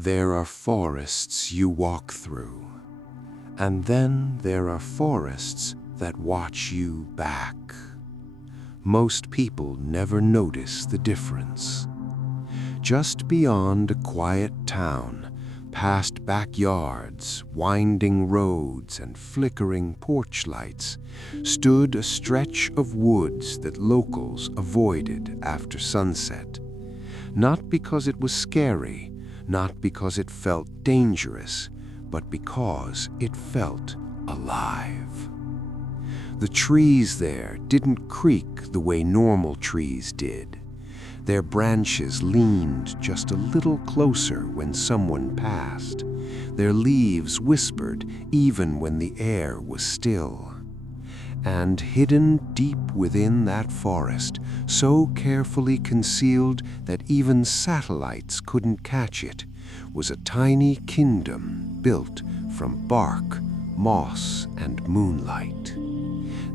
There are forests you walk through, and then there are forests that watch you back. Most people never notice the difference. Just beyond a quiet town, past backyards, winding roads, and flickering porch lights, stood a stretch of woods that locals avoided after sunset. Not because it was scary, not because it felt dangerous, but because it felt alive. The trees there didn't creak the way normal trees did. Their branches leaned just a little closer when someone passed. Their leaves whispered even when the air was still. And hidden deep within that forest, so carefully concealed that even satellites couldn't catch it, was a tiny kingdom built from bark, moss, and moonlight.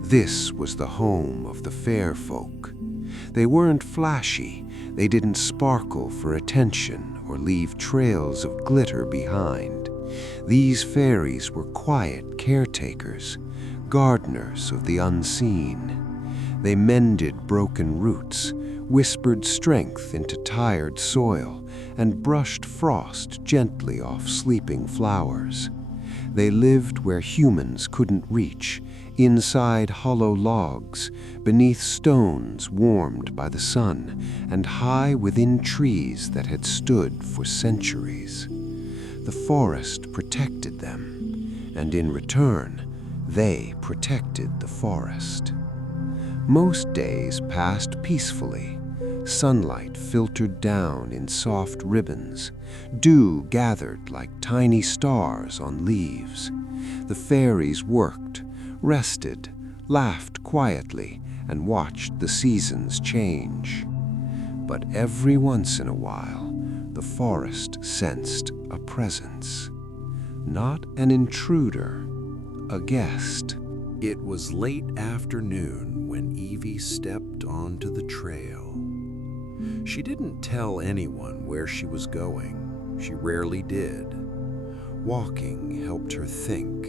This was the home of the fair folk. They weren't flashy, they didn't sparkle for attention or leave trails of glitter behind. These fairies were quiet caretakers, gardeners of the unseen. They mended broken roots, whispered strength into tired soil, and brushed frost gently off sleeping flowers. They lived where humans couldn't reach, inside hollow logs, beneath stones warmed by the sun, and high within trees that had stood for centuries. The forest protected them, and in return, they protected the forest. Most days passed peacefully. Sunlight filtered down in soft ribbons. Dew gathered like tiny stars on leaves. The fairies worked, rested, laughed quietly, and watched the seasons change. But every once in a while, the forest sensed a presence. Not an intruder, a guest. It was late afternoon when Evie stepped onto the trail. She didn't tell anyone where she was going. She rarely did. Walking helped her think,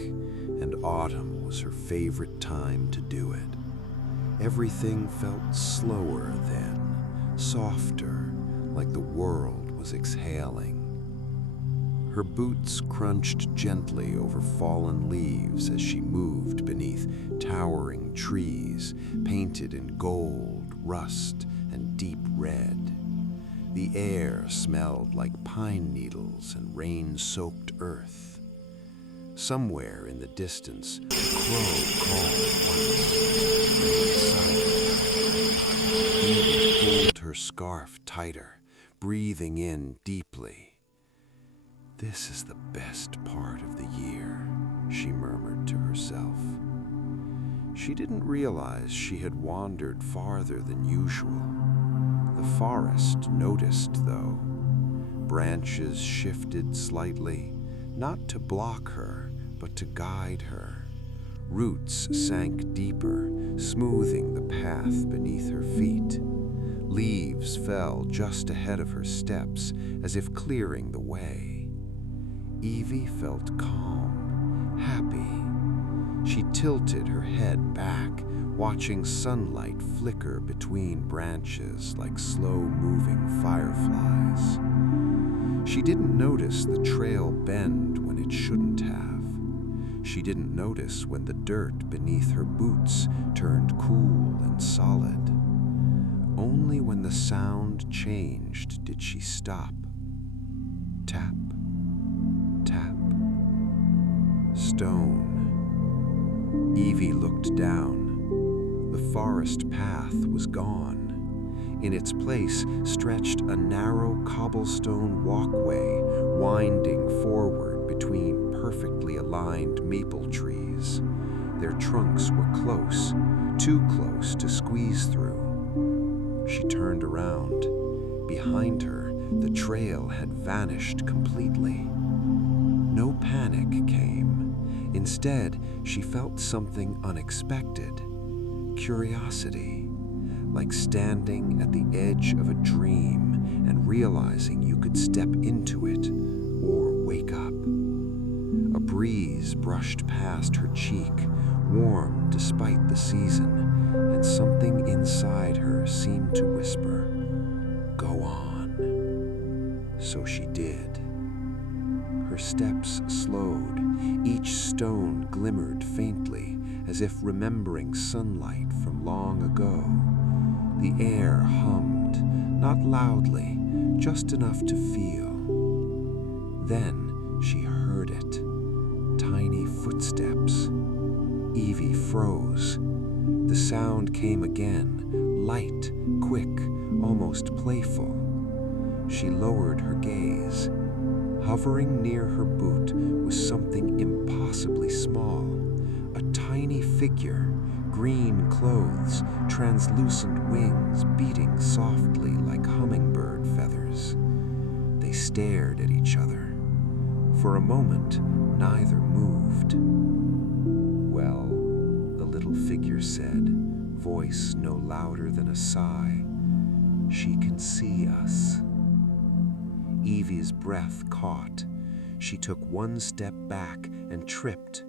and autumn was her favorite time to do it. Everything felt slower then, softer, like the world was exhaling. Her boots crunched gently over fallen leaves as she moved beneath towering trees, painted in gold, rust, and deep red. The air smelled like pine needles and rain-soaked earth. Somewhere in the distance, a crow called once. Evie pulled her scarf tighter, breathing in deeply. "This is the best part of the year," she murmured to herself. She didn't realize she had wandered farther than usual. The forest noticed, though. Branches shifted slightly, not to block her, but to guide her. Roots sank deeper, smoothing the path beneath her feet. Leaves fell just ahead of her steps, as if clearing the way. Evie felt calm, happy. She tilted her head back, watching sunlight flicker between branches like slow-moving fireflies. She didn't notice the trail bend when it shouldn't have. She didn't notice when the dirt beneath her boots turned cool and solid. Only when the sound changed did she stop. Tap, tap, stone. Evie looked down. The forest path was gone. In its place stretched a narrow cobblestone walkway, winding forward between perfectly aligned maple trees. Their trunks were close, too close to squeeze through. She turned around. Behind her, the trail had vanished completely. No panic came. Instead, she felt something unexpected. Curiosity, like standing at the edge of a dream and realizing you could step into it, brushed past her cheek, warm despite the season, and something inside her seemed to whisper, "Go on." So she did. Her steps slowed, each stone glimmered faintly, as if remembering sunlight from long ago. The air hummed, not loudly, just enough to feel. Then she heard it. Tiny footsteps. Evie froze. The sound came again, light, quick, almost playful. She lowered her gaze. Hovering near her boot was something impossibly small, a tiny figure, green clothes, translucent wings beating softly like hummingbird feathers. They stared at each other. For a moment, neither moved. "Well," the little figure said, voice no louder than a sigh, "she can see us." Evie's breath caught. She took one step back and tripped.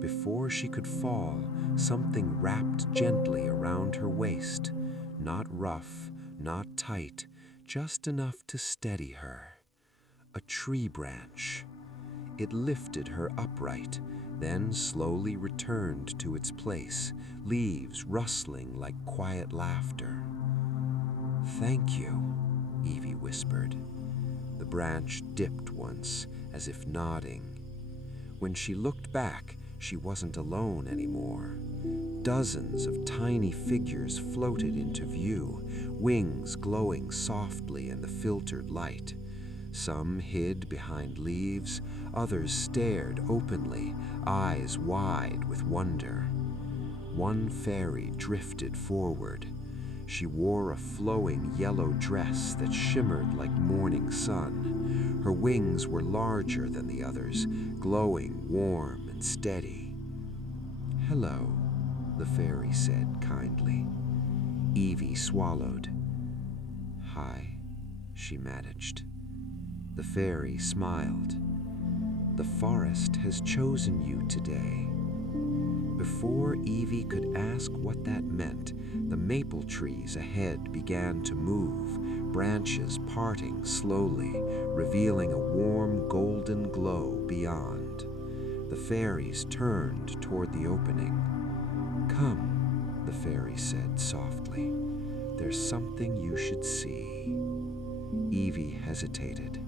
Before she could fall, something wrapped gently around her waist. Not rough, not tight, just enough to steady her. A tree branch. It lifted her upright, then slowly returned to its place, leaves rustling like quiet laughter. "Thank you," Evie whispered. The branch dipped once, as if nodding. When she looked back, she wasn't alone anymore. Dozens of tiny figures floated into view, wings glowing softly in the filtered light. Some hid behind leaves, others stared openly, eyes wide with wonder. One fairy drifted forward. She wore a flowing yellow dress that shimmered like morning sun. Her wings were larger than the others, glowing warm and steady. "Hello," the fairy said kindly. Evie swallowed. "Hi," she managed. The fairy smiled. "The forest has chosen you today." Before Evie could ask what that meant, the maple trees ahead began to move, branches parting slowly, revealing a warm golden glow beyond. The fairies turned toward the opening. "Come," the fairy said softly. "There's something you should see." Evie hesitated.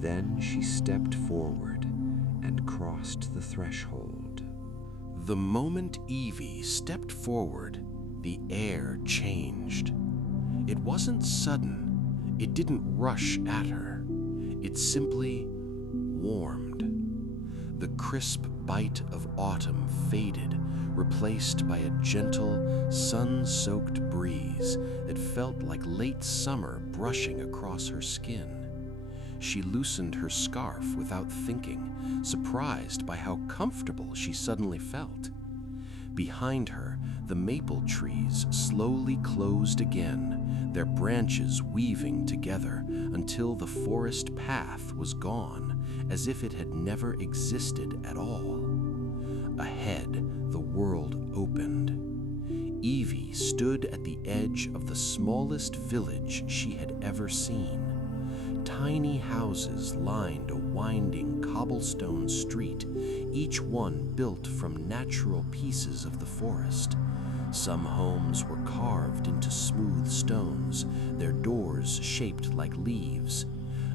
Then she stepped forward and crossed the threshold. The moment Evie stepped forward, the air changed. It wasn't sudden. It didn't rush at her. It simply warmed. The crisp bite of autumn faded, replaced by a gentle, sun-soaked breeze that felt like late summer brushing across her skin. She loosened her scarf without thinking, surprised by how comfortable she suddenly felt. Behind her, the maple trees slowly closed again, their branches weaving together until the forest path was gone, as if it had never existed at all. Ahead, the world opened. Evie stood at the edge of the smallest village she had ever seen. Tiny houses lined a winding cobblestone street, each one built from natural pieces of the forest. Some homes were carved into smooth stones, their doors shaped like leaves.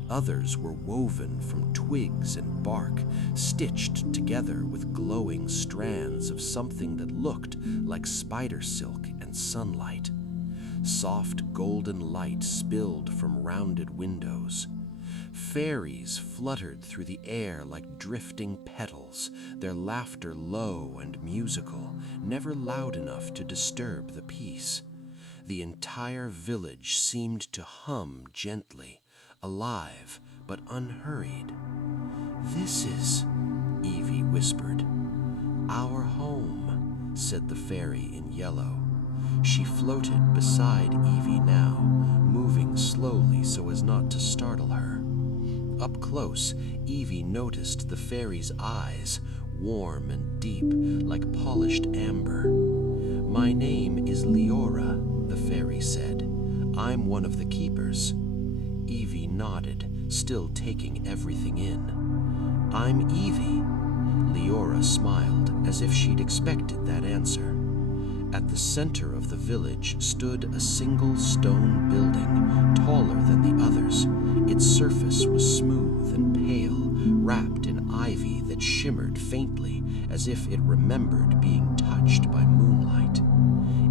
Others were woven from twigs and bark, stitched together with glowing strands of something that looked like spider silk and sunlight. Soft golden light spilled from rounded windows. Fairies fluttered through the air like drifting petals, their laughter low and musical, never loud enough to disturb the peace. The entire village seemed to hum gently, alive but unhurried. "This is," Evie whispered. "Our home," said the fairy in yellow. She floated beside Evie now, moving slowly so as not to startle her. Up close, Evie noticed the fairy's eyes, warm and deep like polished amber. "My name is Leora," the fairy said. "I'm one of the keepers." Evie nodded, still taking everything in. "I'm Evie." Leora smiled as if she'd expected that answer. At the center of the village stood a single stone building, taller than the others. Its surface was smooth and pale, wrapped in ivy that shimmered faintly as if it remembered being touched by moonlight.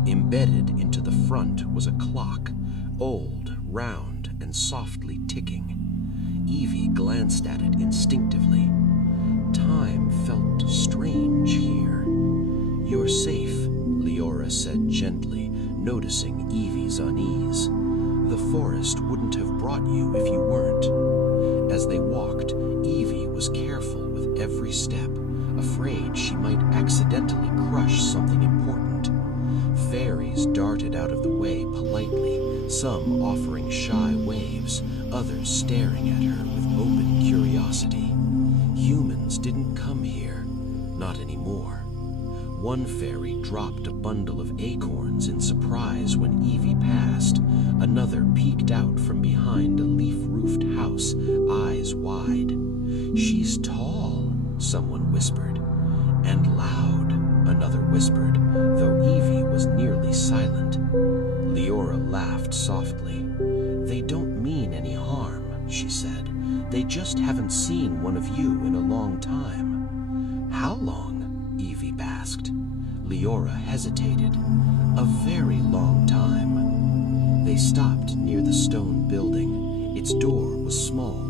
Embedded into the front was a clock, old, round, and softly ticking. Evie glanced at it instinctively. Time felt strange here. "You're safe," Leora said gently, noticing Evie's unease. "The forest wouldn't have brought you if you weren't." As they walked, Evie was careful with every step, afraid she might accidentally crush something important. Fairies darted out of the way politely, some offering shy waves, others staring at her with open curiosity. Humans didn't come here, not anymore. One fairy dropped a bundle of acorns in surprise when Evie passed. Another peeked out from behind a leaf-roofed house, eyes wide. "She's tall," someone whispered. "And loud," another whispered, though Evie was nearly silent. Leora laughed softly. "They don't mean any harm," she said. "They just haven't seen one of you in a long time." "How long?" Evie asked. Leora hesitated. "A very long time." They stopped near the stone building. Its door was small,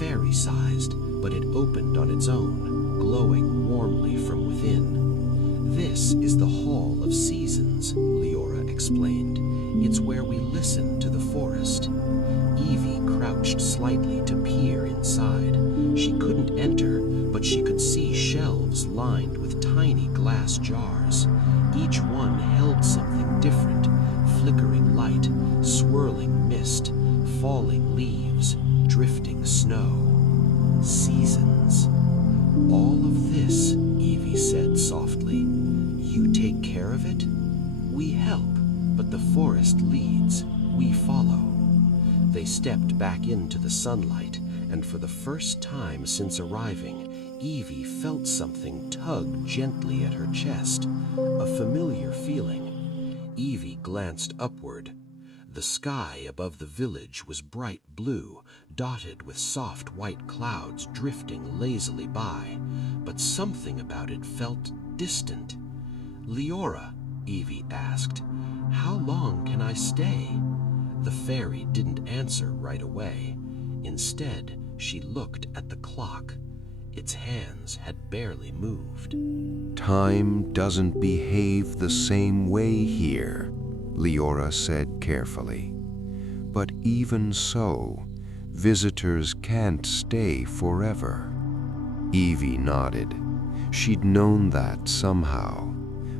fairy-sized, but it opened on its own, glowing warmly from within. "This is the Hall of Seasons," Leora explained. "It's where we listen to the forest." Evie crouched slightly to peer inside. She couldn't enter, but she could see shelves lined with tiny glass jars. Each one held something different: flickering light, swirling mist, falling leaves, drifting snow. Seasons. "All of this," Evie said softly. "You take care of it? We help, but the forest leads. We follow." They stepped back into the sunlight, and for the first time since arriving, Evie felt something tug gently at her chest, a familiar feeling. Evie glanced upward. The sky above the village was bright blue, dotted with soft white clouds drifting lazily by, but something about it felt distant. "Leora," Evie asked, "how long can I stay?" The fairy didn't answer right away. Instead, she looked at the clock. Its hands had barely moved. "Time doesn't behave the same way here," Leora said carefully. "But even so, visitors can't stay forever." Evie nodded. She'd known that somehow.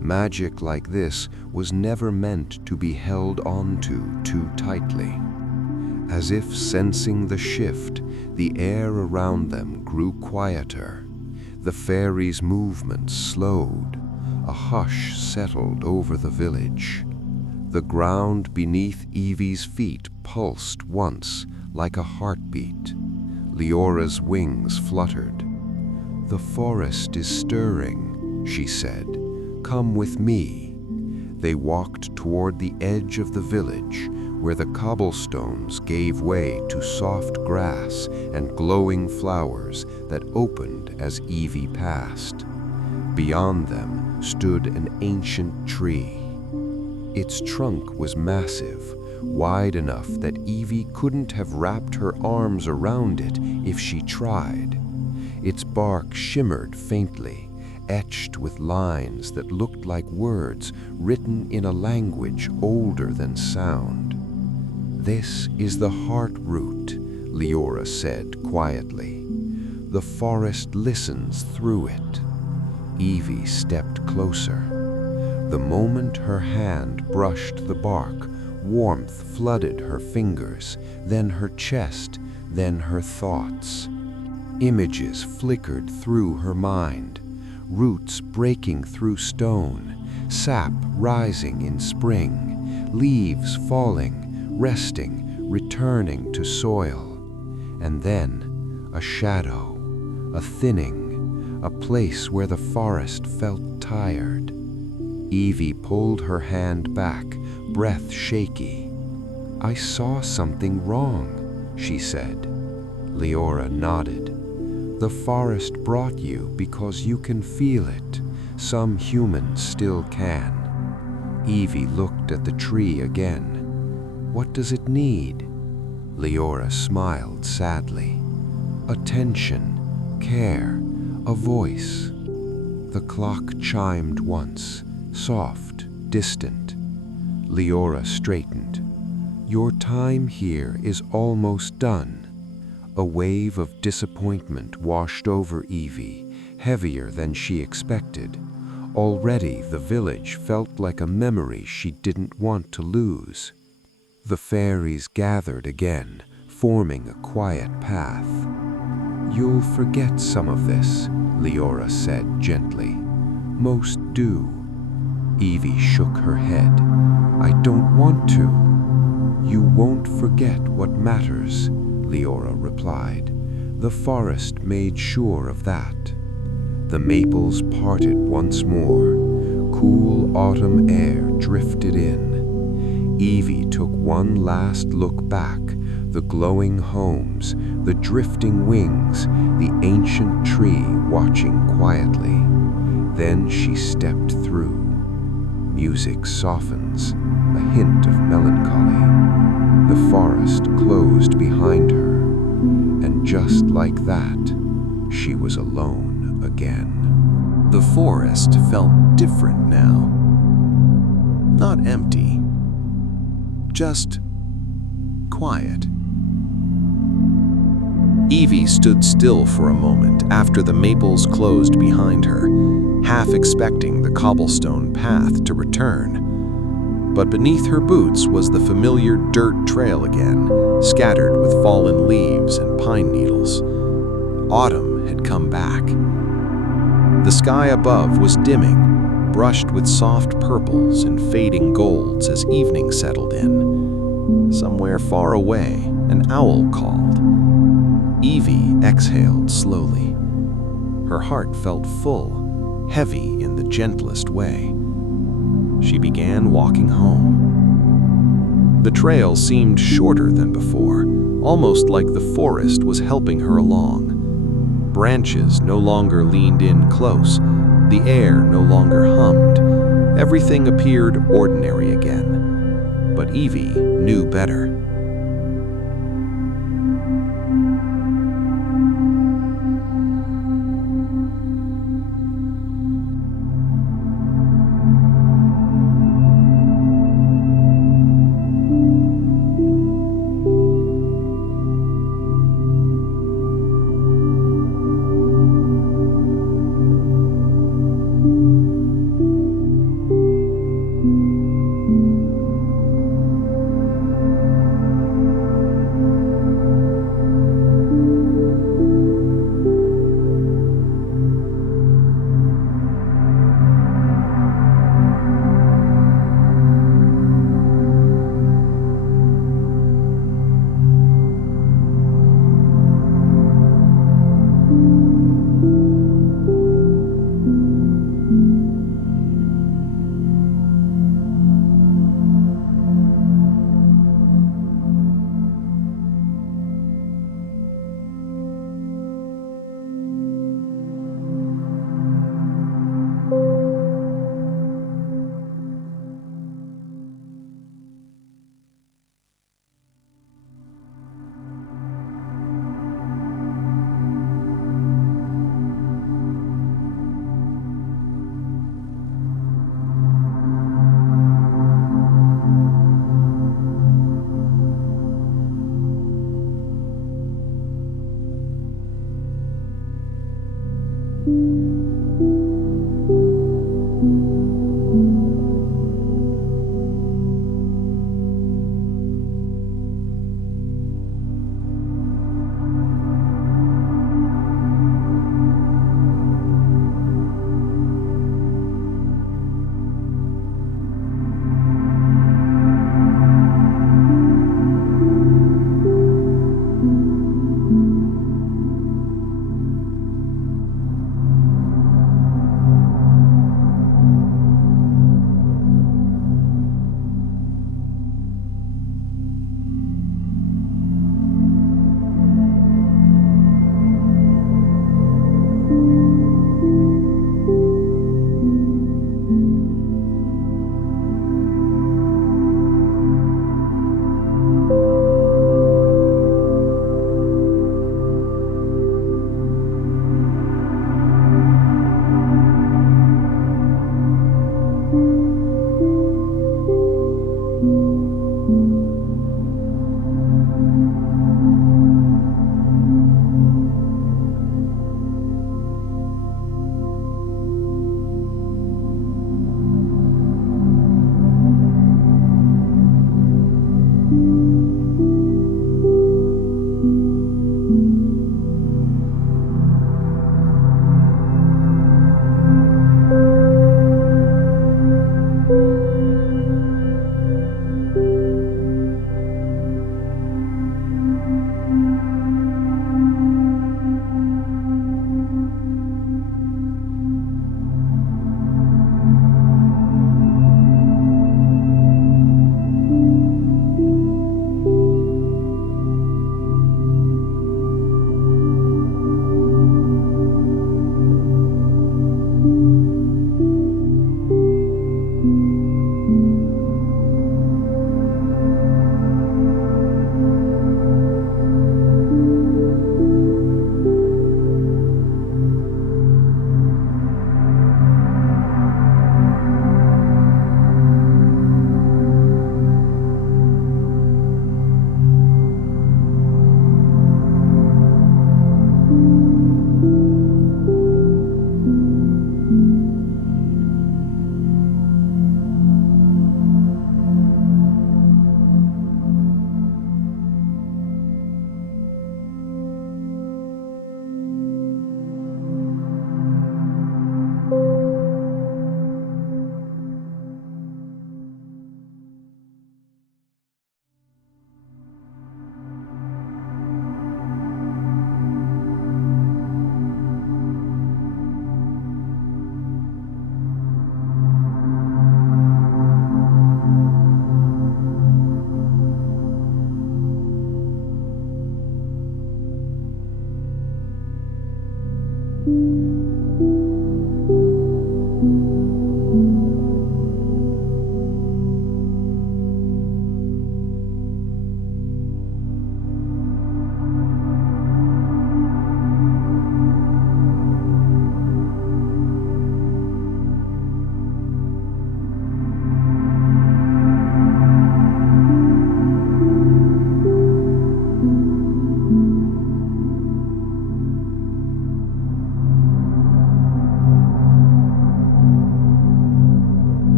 Magic like this was never meant to be held onto too tightly. As if sensing the shift, the air around them grew quieter. The fairies' movements slowed. A hush settled over the village. The ground beneath Evie's feet pulsed once, like a heartbeat. Leora's wings fluttered. "The forest is stirring," she said. "Come with me." They walked toward the edge of the village, where the cobblestones gave way to soft grass and glowing flowers that opened as Evie passed. Beyond them stood an ancient tree. Its trunk was massive, wide enough that Evie couldn't have wrapped her arms around it if she tried. Its bark shimmered faintly, etched with lines that looked like words written in a language older than sound. "This is the heart root," Leora said quietly. "The forest listens through it." Evie stepped closer. The moment her hand brushed the bark, warmth flooded her fingers, then her chest, then her thoughts. Images flickered through her mind. roots breaking through stone, sap rising in spring, leaves falling, resting, returning to soil. And then a shadow, a thinning, a place where the forest felt tired. Evie pulled her hand back, breath shaky. "I saw something wrong," she said. Leora nodded. "The forest brought you because you can feel it. Some humans still can." Evie looked at the tree again. "What does it need?" Leora smiled sadly. "Attention, care, a voice." The clock chimed once, soft, distant. Leora straightened. "Your time here is almost done." A wave of disappointment washed over Evie, heavier than she expected. Already the village felt like a memory she didn't want to lose. The fairies gathered again, forming a quiet path. "You'll forget some of this," Leora said gently. "Most do." Evie shook her head. "I don't want to." "You won't forget what matters," Leora replied. "The forest made sure of that." The maples parted once more. Cool autumn air drifted in. Evie took one last look back, the glowing homes, the drifting wings, the ancient tree watching quietly. Then she stepped through. Music softens, a hint of melancholy. The forest closed behind her, and just like that, she was alone again. The forest felt different now. Not empty, just quiet. Evie stood still for a moment after the maples closed behind her, half expecting the cobblestone path to return. But beneath her boots was the familiar dirt trail again, scattered with fallen leaves and pine needles. Autumn had come back. The sky above was dimming, brushed with soft purples and fading golds as evening settled in. Somewhere far away, an owl called. Evie exhaled slowly. Her heart felt full, heavy in the gentlest way. She began walking home. The trail seemed shorter than before, almost like the forest was helping her along. Branches no longer leaned in close, the air no longer hummed. Everything appeared ordinary again. But Evie knew better.